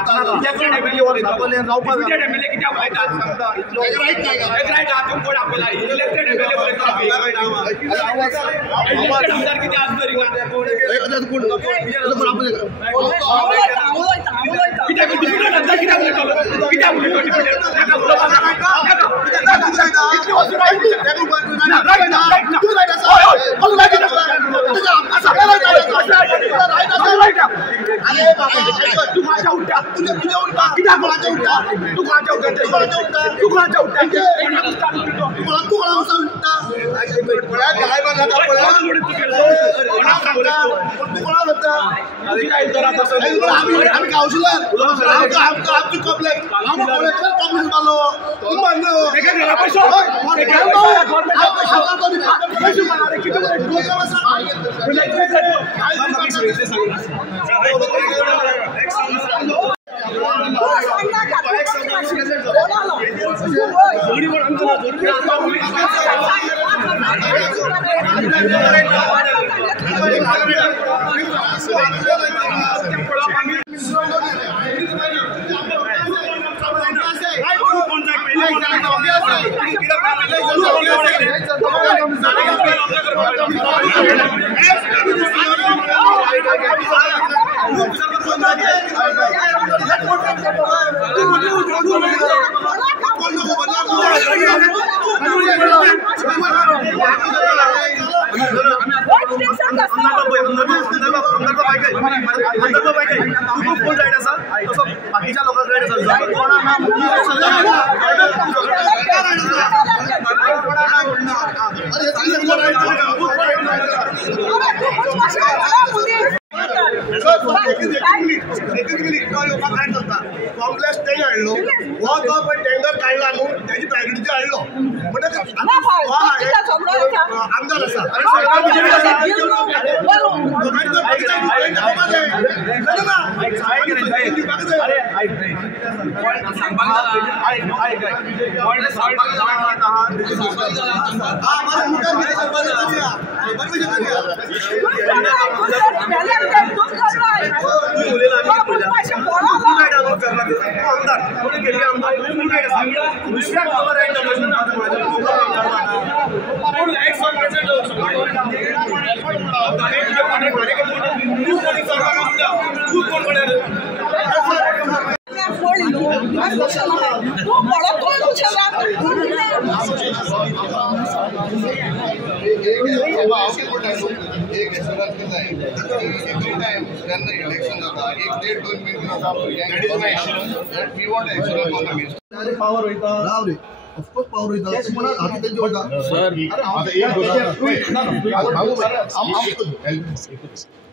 Definite MLA उलयता immediate MLA कित्याक उलयतात रायट आहा कोण आपल्याला इलेक्टेड एमएलए उलयता इलेक्टेड आमदार कित्याक आसता रिंगा कित्याक डिफिकल्ट आमदार कित्याक उलयतलो कित्याक उलयतो डिफिकल्ट बाकीच्या लोकांकडे कॉम्प्लेक्स नाही हाडलो हो तो पण टेंडर काढला न्हू त्याची प्रायोरिटी हाडलो आमदार आसा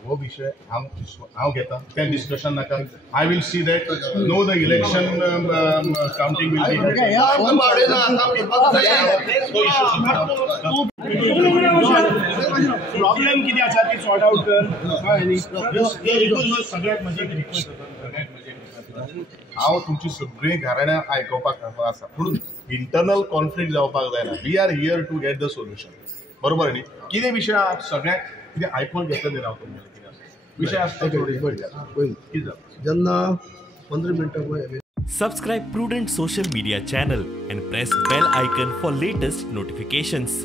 वो विषय हांव घेता तें डिस्कशन नाका I will see that no the election counting will be problem किती आसा ती सॉर्ट आउट कर सगळ्यात म्हजी एक रिक्वेस्ट हांव तुमची सगळी घराण्यां आयकोपाक आसा पूण इंटरनल कॉन्फ्लिक्ट जावपाक जायना we are here to get the solution बरोबर न्ही कितें विशय सगळ्यांक कितें आयकून घेतलं न्ही हांव तुमचे विषय आसता जेन्ना 15 मिनटां Subscribe Prudent social media channel and press bell icon for latest notifications.